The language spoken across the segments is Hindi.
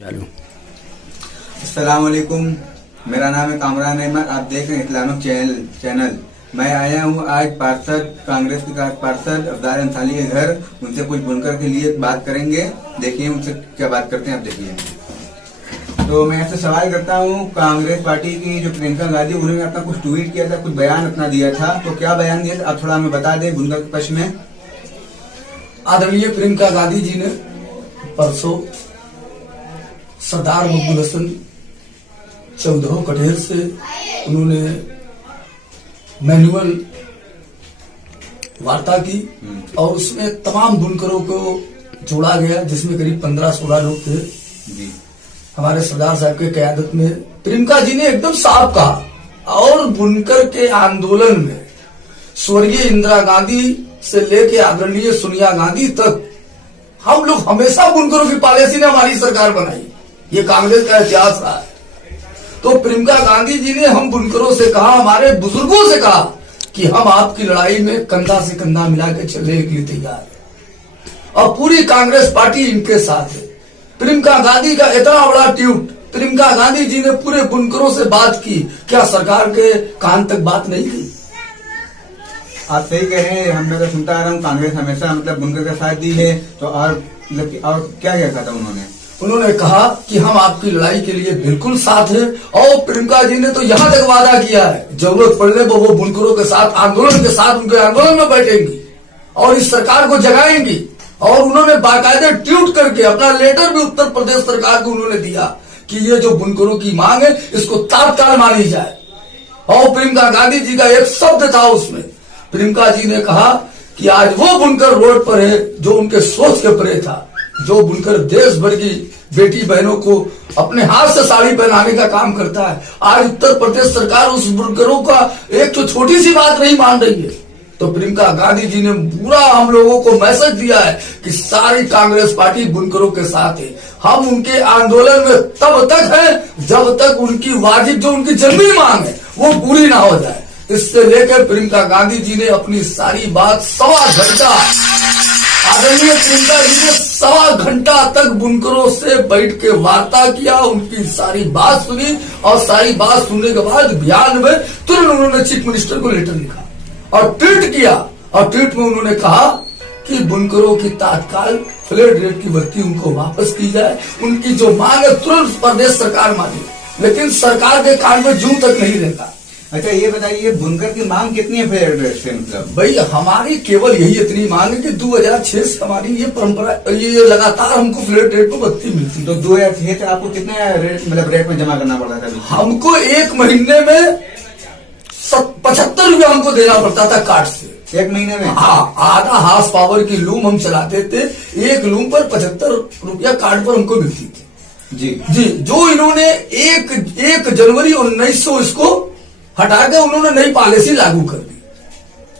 चालू। अस्सलाम वालेकुम, मेरा नाम है कामरान अहमद। आप देख रहे हैं इस्लामिक चैनल। मैं आया हूँ आज कांग्रेस के पार्षद अफदार अंसारी के घर। उनसे कुछ बुनकर के लिए बात करेंगे। देखिए उनसे क्या बात करते हैं, आप देखिए। तो मैं आपसे सवाल करता हूँ, कांग्रेस पार्टी की जो प्रियंका गांधी, उन्होंने अपना कुछ ट्वीट किया था, कुछ बयान अपना दिया था, तो क्या बयान दिया था आप थोड़ा हमें बता दें बुनकर के पक्ष में। आदरणीय प्रियंका गांधी जी ने परसों सरदार मकबूल हसन चौधरी कटेर से उन्होंने मैनुअल वार्ता की और उसमें तमाम बुनकरों को जोड़ा गया, जिसमें करीब 15-16 लोग थे। जी। हमारे सरदार साहब के क़यादत में प्रियंका जी ने एकदम साफ कहा और बुनकर के आंदोलन में स्वर्गीय इंदिरा गांधी से लेके आदरणीय सोनिया गांधी तक हम लोग हमेशा बुनकरों की पॉलिसी ने हमारी सरकार बनाई। ये कांग्रेस का इतिहास रहा है। तो प्रियंका गांधी जी ने हम बुनकरों से कहा, हमारे बुजुर्गों से कहा कि हम आपकी लड़ाई में कंधा से कंधा मिला के चलने के लिए तैयार है और पूरी कांग्रेस पार्टी इनके साथ है। प्रियंका गांधी का इतना बड़ा ट्वीट, प्रियंका गांधी जी ने पूरे बुनकरों से बात की, क्या सरकार के कान तक बात नहीं गई? आप सही कह रहे हैं। मैं तो सुनता आ रहा हूँ कांग्रेस हमेशा बुनकर का साथ दी है। तो और क्या कहा था उन्होंने कहा कि हम आपकी लड़ाई के लिए बिल्कुल साथ हैं। और प्रियंका जी ने तो यहाँ तक वादा किया है, जरूरत पड़ने पर वो बुनकरों के साथ आंदोलन के साथ उनके आंदोलन में बैठेंगी और इस सरकार को जगाएंगी। और उन्होंने बाकायदे ट्वीट करके अपना लेटर भी उत्तर प्रदेश सरकार को उन्होंने दिया कि ये जो बुनकरों की मांग है इसको तत्काल मानी जाए। और प्रियंका गांधी जी का एक शब्द था उसमें, प्रियंका जी ने कहा कि आज वो बुनकर रोड पर है जो उनके सोच के परे था, जो बुनकर देश भर की बेटी बहनों को अपने हाथ से साड़ी पहनाने का काम करता है। आज उत्तर प्रदेश सरकार उस बुनकरों का एक तो छोटी सी बात नहीं मान रही है। तो प्रियंका गांधी जी ने पूरा हम लोगों को मैसेज दिया है कि सारी कांग्रेस पार्टी बुनकरों के साथ है। हम उनके आंदोलन में तब तक हैं जब तक उनकी वाजिब जो उनकी जमीन मांग है वो पूरी ना हो जाए। इससे लेकर प्रियंका गांधी जी ने अपनी सारी बात सवा घंटा, आदरणीय प्रियंका जी ने सवा घंटा तक बुनकरों से बैठ के वार्ता किया, उनकी सारी बात सुनी और सारी बात सुनने के बाद बयान में तुरंत उन्होंने चीफ मिनिस्टर को लेटर लिखा और ट्वीट किया। और ट्वीट में उन्होंने कहा कि बुनकरों की तत्काल फ्लैट रेट की भर्ती उनको वापस की जाए, उनकी जो मांग है तुरंत प्रदेश सरकार माने। लेकिन सरकार के कान में जूं तक नहीं रहता। अच्छा ये बताइए, बुनकर की मांग कितनी है फ्लैट रेट से? भाई हमारी केवल यही इतनी मांग है कि 2006 से हमारी ये परंपरा, ये लगातार हमको फ्लैट रेट पर भर्ती मिलती। तो 2006 से आपको कितने रेट में जमा करना पड़ता था? हमको एक महीने में 75 रुपया हमको देना पड़ता था कार्ड से। एक महीने में? हाँ, आधा हार्स पावर की लूम हम चलाते थे, एक लूम पर 75 रुपया कार्ड पर हमको मिलती थी। जी। जो इन्होंने एक जनवरी 1900 इसको हटा के उन्होंने नई पॉलिसी लागू कर दी।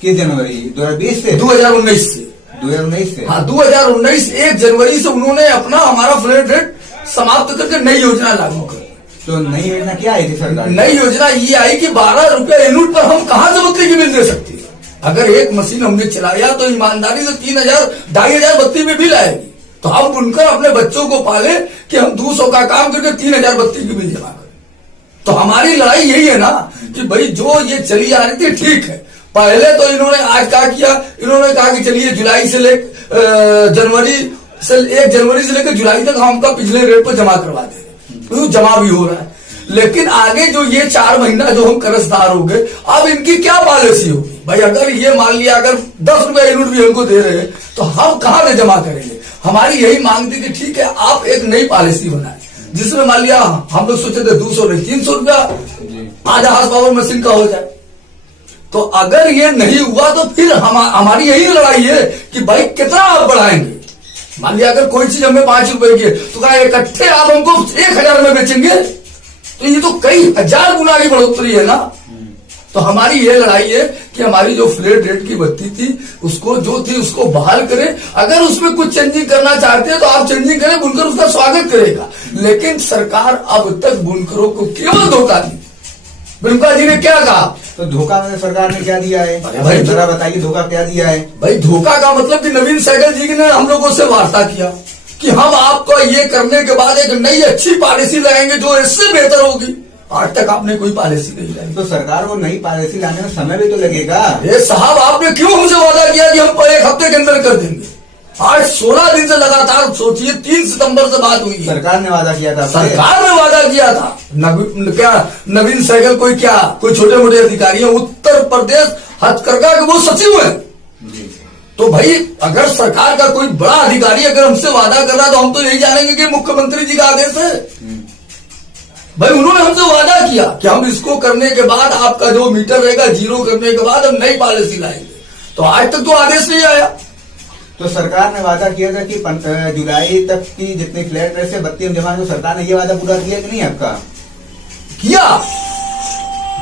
किस जनवरी? 2020 से? 2019 से। 2019 से? हाँ, 2019 1 जनवरी से उन्होंने अपना हमारा फ्लैट रेट समाप्त करके नई योजना लागू कर दी। तो नई योजना क्या आई थी सरकार? नई योजना ये आई कि 12 रुपया यूनिट पर हम कहाँ से बत्ती की बिल दे सकते हैं। अगर एक मशीन हमने चलाया तो ईमानदारी से 3000-2500 बत्ती में बिल आएगी। तो हम बुनकर अपने बच्चों को पाले कि हम 200 का काम करके 3000 बत्ती की बिल जमा करें। तो हमारी लड़ाई यही है ना कि भाई जो ये चली आ रही थी ठीक है। पहले तो इन्होंने आज क्या किया, इन्होंने कहा कि चलिए जुलाई से जनवरी से 1 जनवरी से लेकर जुलाई तक हम का पिछले रेट पर जमा करवा दे रहे, जमा भी हो रहा है। लेकिन आगे जो ये 4 महीना जो हम कर्जदार हो गए, अब इनकी क्या पॉलिसी होगी? भाई अगर ये मान लिया अगर 10 रुपया यूनिट भी हमको दे रहे हैं तो हम कहाँ से जमा करेंगे? हमारी यही मांग थी कि ठीक है आप एक नई पॉलिसी बनाए, जिसमें मान लिया हम लोग सोचे थे 200 नहीं 300 रुपया आधा हार्स पावर मशीन का हो जाए। तो अगर ये नहीं हुआ तो फिर हमारी यही लड़ाई है कि भाई कितना आप बढ़ाएंगे। मान लिया अगर कोई चीज हमें 5 रुपए की है तो क्या इकट्ठे आप हमको 1000 में बेचेंगे? तो ये तो कई हजार गुना की बढ़ोतरी है ना। तो हमारी ये लड़ाई है कि हमारी जो फ्लैट रेट की भत्ती थी उसको जो थी उसको बहाल करें। अगर उसमें कुछ चेंजिंग करना चाहते हैं तो आप चेंजिंग करें, बुनकर उसका स्वागत करेगा। लेकिन सरकार अब तक बुनकरों को केवल धोखा दी। प्रियंका जी ने क्या कहा? तो धोखा में सरकार ने क्या दिया है? भाई जरा बताइए धोखा क्या दिया है? भाई धोखा का मतलब कि नवीन सहगल जी ने हम लोगों से वार्ता किया कि हम आपको ये करने के बाद एक नई अच्छी पॉलिसी लाएंगे जो इससे बेहतर होगी। आज तक आपने कोई पॉलिसी नहीं लाई। तो सरकार को नई पॉलिसी लाने में समय भी तो लगेगा। ये साहब आपने क्यों हमसे वादा किया कि हम 1 हफ्ते के अंदर कर देंगे? आज 16 दिन से लगातार सोचिए, 3 सितंबर से बात हुई है। सरकार ने वादा किया था आपसे। सरकार ने वादा किया था। क्या नवीन सहगल कोई छोटे मोटे अधिकारी है उत्तर प्रदेश हथकरघा के, वो सचिव है। तो भाई अगर सरकार का कोई बड़ा अधिकारी अगर हमसे वादा कर रहा है तो हम तो यही जानेंगे कि मुख्यमंत्री जी का आदेश है। भाई उन्होंने हमसे वादा किया कि हम इसको करने के बाद आपका जो मीटर रहेगा जीरो करने के बाद हम नई पॉलिसी लाएंगे। तो आज तक तो आदेश नहीं आया। तो सरकार ने वादा किया था कि जुलाई तक की जितनी फ्लैट रेट से बत्ती हम जमा, तो सरकार ने ये वादा पूरा किया कि नहीं आपका? किया,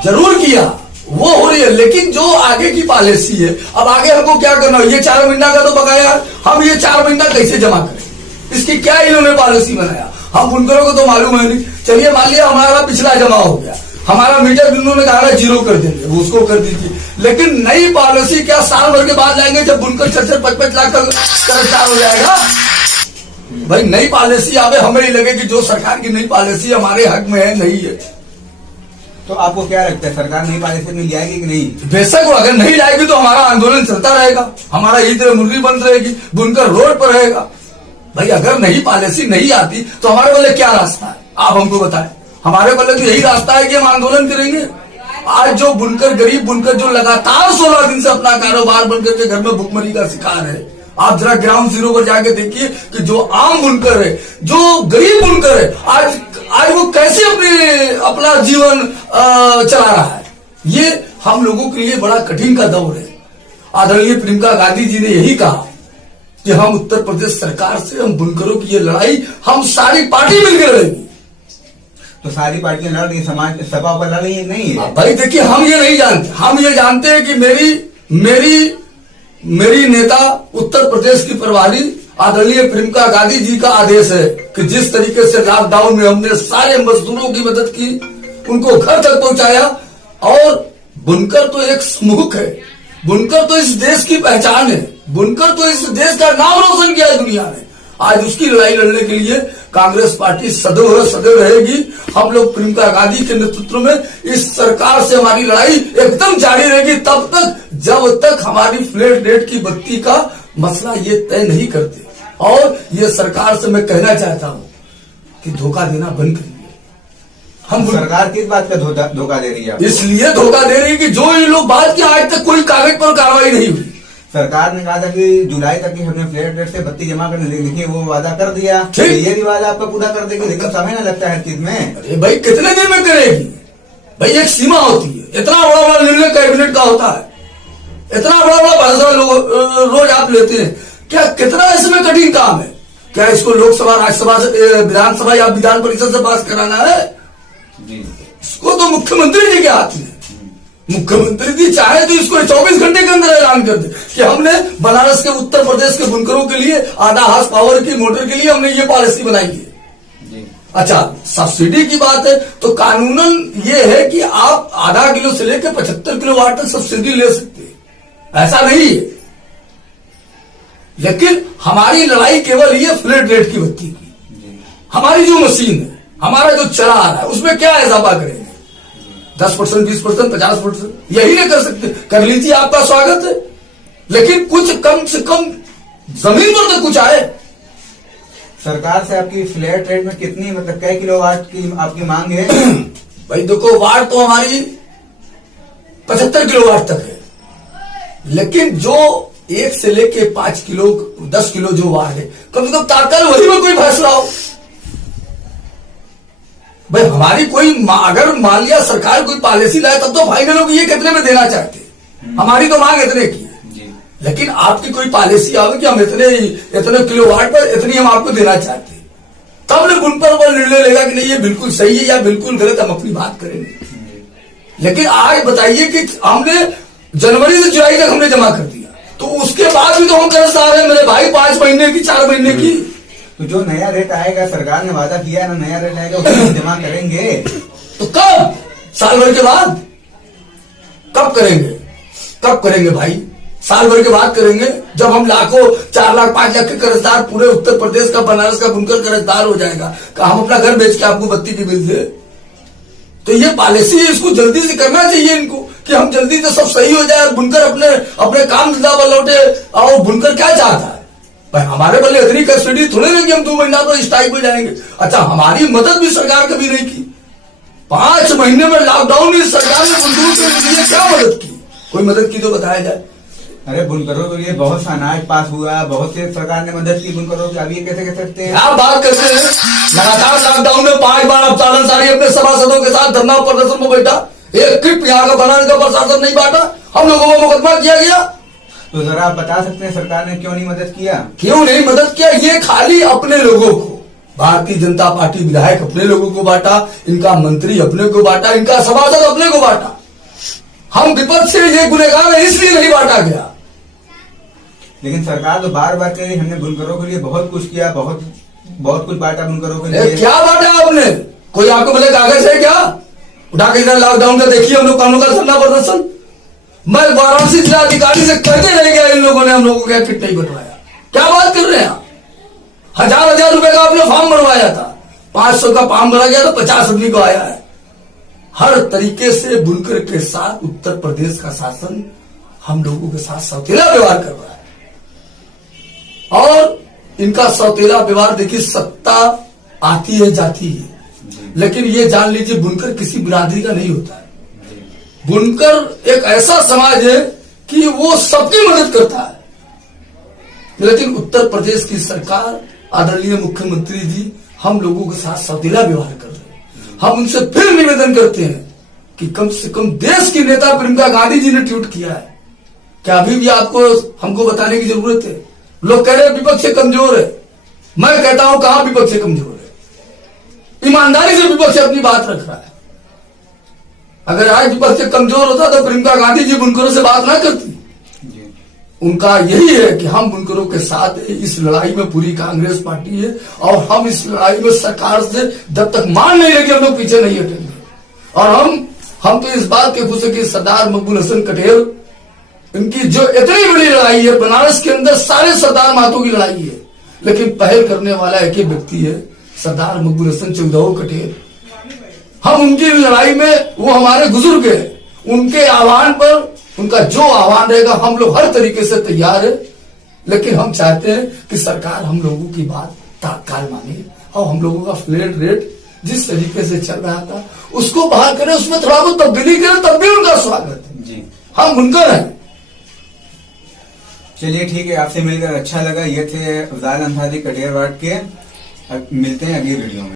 जरूर किया, वो हो रही है। लेकिन जो आगे की पॉलिसी है, अब आगे हमको क्या करना है? ये 4 महीना का तो बकाया, हम ये 4 महीना कैसे जमा करें? इसकी क्या इन्होंने पॉलिसी बनाया? हम बुनकरों को तो मालूम है नहीं। चलिए मान लिया हमारा पिछला जमा हो गया, हमारा मीटर उन्होंने कहा जीरो कर देंगे, उसको कर दीजिए। लेकिन नई पॉलिसी क्या साल भर के बाद लाएंगे जब बुनकर 4-5 लाख का कर्जदार हो जाएगा? भाई नई पॉलिसी आवे, हमें ही लगे कि जो सरकार की नई पॉलिसी हमारे हक में है, नहीं है। तो आपको क्या लगता है सरकार नई पॉलिसी में ले आएगी कि नहीं? बेशक वो अगर नहीं लाएगी तो हमारा आंदोलन चलता रहेगा, हमारा ईद मुर्गी बंद रहेगी, बुनकर रोड पर रहेगा। भाई अगर नई पॉलिसी नहीं आती तो हमारे वाले क्या रास्ता है? आप हमको बताएं। हमारे वाले तो यही रास्ता है कि हम आंदोलन करेंगे। आज जो बुनकर, गरीब बुनकर जो लगातार 16 दिन से अपना कारोबार बंद करके घर में भुखमरी का शिकार है, आप जरा ग्राउंड जीरो पर जाके देखिए कि जो आम बुनकर है, जो गरीब बुनकर है, आज वो कैसे अपना जीवन चला रहा है। ये हम लोगों के लिए बड़ा कठिन का दौर है। आदरणीय प्रियंका गांधी जी ने यही कहा कि हम उत्तर प्रदेश सरकार से, हम बुनकरों की ये लड़ाई हम सारी पार्टी मिलकर लड़ेंगी। तो सारी पार्टियां लड़ रही, समाज सभा पर लड़ रही है, नहीं है? भाई देखिए, हम ये नहीं जानते। हम ये जानते हैं कि मेरी नेता उत्तर प्रदेश की प्रभारी आदरणीय प्रियंका गांधी जी का आदेश है कि जिस तरीके से लॉकडाउन में हमने सारे मजदूरों की मदद की, उनको घर तक पहुंचाया, और बुनकर तो एक समूह है, बुनकर तो इस देश की पहचान है, बुनकर तो इस देश का नाम रोशन किया है दुनिया ने। आज उसकी लड़ाई लड़ने के लिए कांग्रेस पार्टी सदैव रहेगी। हम लोग प्रियंका गांधी के नेतृत्व में इस सरकार से हमारी लड़ाई एकदम जारी रहेगी तब तक जब तक हमारी फ्लैट रेट की बत्ती का मसला ये तय नहीं करते। और ये सरकार से मैं कहना चाहता हूं कि धोखा देना बंद करिए। हम सरकार किस बात का धोखा दे रही है? इसलिए धोखा दे रही है कि जो ये लोग बात की आज तक कोई कागज पर कार्रवाई नहीं हुई। सरकार ने कहा था कि जुलाई तक की हमने फ्लैट रेट से बत्ती जमा करने देंगे, देखिए वो वादा कर दिया। तो ये भी वादा आपका पूरा कर देगी, लेकिन समय ना लगता है चीज में। अरे भाई कितने दिन में करेगी? भाई एक सीमा होती है। इतना बड़ा निर्णय कैबिनेट का होता है, इतना बड़ा फैसला रोज आप लेते हैं, क्या कितना इसमें कठिन काम है? क्या इसको लोकसभा, राज्यसभा से, विधानसभा या विधान परिषद से पास कराना है? इसको तो मुख्यमंत्री जी के हाथ में। मुख्यमंत्री जी चाहे तो इसको 24 घंटे के अंदर ऐलान कर दे कि हमने बनारस के, उत्तर प्रदेश के बुनकरों के लिए आधा हार्स पावर की मोटर के लिए हमने ये पॉलिसी बनाई है। अच्छा, सब्सिडी की बात है तो कानूनन ये है कि आप आधा किलो से लेकर 75 किलोवाट तक सब्सिडी ले सकते हैं, ऐसा नहीं है। लेकिन हमारी लड़ाई केवल ये फ्लैट रेट की बत्ती की। हमारी जो मशीन है, हमारा जो चला आ रहा है, उसमें क्या इजाफा करेंगे? 10%, 20%, 50%? यही नहीं कर सकते। कर लीजिए, आपका स्वागत है, लेकिन कुछ कम से कम जमीन पर तो कुछ आए। सरकार से आपकी फ्लैट रेट में कितनी, मतलब कई किलोवाट की आपकी मांग है? भाई देखो, वाट तो हमारी 75 किलोवाट तक है, लेकिन जो 1 से लेके 5 किलो, 10 किलो जो वाट है, कम से कम तात्काल वही में कोई फैसला हो। भाई हमारी कोई, अगर मान लिया सरकार कोई पॉलिसी लाए तब तो फाइनल होगी ये कितने में देना चाहते हैं। हमारी तो मांग इतने की है, लेकिन आपकी कोई पॉलिसी आवे कि हम इतने किलोवाट पर इतनी हम आपको देना चाहते हैं, तब ने उन पर निर्णय लेगा कि नहीं ये बिल्कुल सही है या बिल्कुल गलत, हम अपनी बात करेंगे। लेकिन आज बताइए कि हमने जनवरी से जुलाई तक हमने जमा कर दिया, तो उसके बाद भी तो हम कर्जदार हैं मेरे भाई, 5 महीने की, 4 महीने की। तो जो नया रेट आएगा, सरकार ने वादा किया है ना, नया रेट आएगा उसको जमा करेंगे। तो कब? साल भर के बाद? कब करेंगे? कब करेंगे भाई? साल भर के बाद करेंगे जब हम लाखों 4 लाख 5 लाख के कर्जदार पूरे उत्तर प्रदेश का बनारस का बुनकर कर्जदार हो जाएगा कि हम अपना घर बेच के आपको बत्ती की बिल दे। तो ये पॉलिसी है, इसको जल्दी से करना चाहिए इनको कि हम जल्दी से सब सही हो जाए और बुनकर अपने अपने काम धंधा पर लौटे। और बुनकर क्या चाहता है भाई, हमारे बल्ले इतनी कस्टडी थोड़े ना कि हम 2 महीना तो स्ट्राइक में जाएंगे। अच्छा, हमारी मदद भी सरकार कभी नहीं की। 5 महीने में लॉकडाउन में सरकार ने बुनकरों के लिए क्या मदद की? कोई मदद की तो बताया जाए। अरे बुनकरों के लिए बहुत सा अनाज पास हुआ, बहुत से सरकार ने मदद की बुनकरों की। अब ये कैसे कह सकते हैं? आप बात करते हैं लगातार लॉकडाउन में 5 बार अब चालन सारी अपने सभासदों के साथ धरना प्रदर्शन में बैठा, एक किट यहाँ का बनाने का प्रशासन नहीं बांटा, हम लोगों को मुकदमा किया गया। तो जरा आप बता सकते हैं सरकार ने क्यों नहीं मदद किया? क्यों नहीं मदद किया? ये खाली अपने लोगों को, भारतीय जनता पार्टी विधायक अपने लोगों को बांटा, इनका मंत्री अपने को बांटा, इनका सभासद अपने को बांटा। हम विपक्ष से ये गुनहगार है इसलिए नहीं बांटा गया। लेकिन सरकार तो बार बार कह रही हमने बुनकरों के लिए बहुत कुछ किया, बहुत बहुत कुछ बांटा बुनकरों के लिए। क्या बांटा आपने? कोई आपको बोले कागज है क्या? उठा के इधर लॉकडाउन का देखिए हम लोग कानून का धरना प्रदर्शन। मैं वाराणसी जिला अधिकारी से कहते रह गया इन लोगों ने हम लोगों को किट नहीं बनवाया। क्या बात कर रहे हैं आप? 1000 रुपए का आपने फॉर्म बनवाया था, 500 का फॉर्म भरा गया तो 50 आदमी को आया है। हर तरीके से बुनकर के साथ उत्तर प्रदेश का शासन हम लोगों के साथ सौतेला व्यवहार कर रहा है। और इनका सौतेला व्यवहार देखिए, सत्ता आती है जाती है, लेकिन ये जान लीजिए बुनकर किसी बिरादरी का नहीं होता है। बुनकर एक ऐसा समाज है कि वो सबकी मदद करता है। लेकिन उत्तर प्रदेश की सरकार, आदरणीय मुख्यमंत्री जी हम लोगों के साथ सौतेला व्यवहार कर रहे हैं। हम उनसे फिर निवेदन करते हैं कि कम से कम देश की नेता प्रियंका गांधी जी ने ट्वीट किया है, क्या अभी भी आपको हमको बताने की जरूरत है? लोग कह रहे हैं विपक्ष से कमजोर है। मैं कहता हूं कहां विपक्ष से कमजोर है? ईमानदारी से विपक्ष अपनी बात रख रहा है। अगर आज विपक्ष से कमजोर होता तो प्रियंका गांधी जी बुनकरों से बात ना करती। उनका यही है कि हम बुनकरों के साथ इस लड़ाई में पूरी कांग्रेस पार्टी है और हम इस लड़ाई में सरकार से जब तक मान नहीं लेंगे हम लोग पीछे नहीं हटेंगे। और हम तो इस बात के खुश है कि सरदार मकबूल हसन कटेल, इनकी जो इतनी बड़ी लड़ाई है, बनारस के अंदर सारे सरदार महतो की लड़ाई है, लेकिन पहल करने वाला एक ही व्यक्ति है, सरदार मकबूल हसन चौधरी कटेल। हम उनकी लड़ाई में, वो हमारे बुजुर्ग है, उनके आह्वान पर, उनका जो आह्वान रहेगा हम लोग हर तरीके से तैयार है। लेकिन हम चाहते हैं कि सरकार हम लोगों की बात तात्काल माने और हम लोगों का फ्लैट रेट जिस तरीके से चल रहा था उसको बहाल करे, उसमें थोड़ा बहुत तब्दीली करे, तब भी उनका स्वागत है जी। हम बुनकर हैं। चलिए ठीक है, आपसे मिलकर अच्छा लगा। ये थे अफजाल अंसारी कटियावाड़ के। मिलते हैं अगली वीडियो में।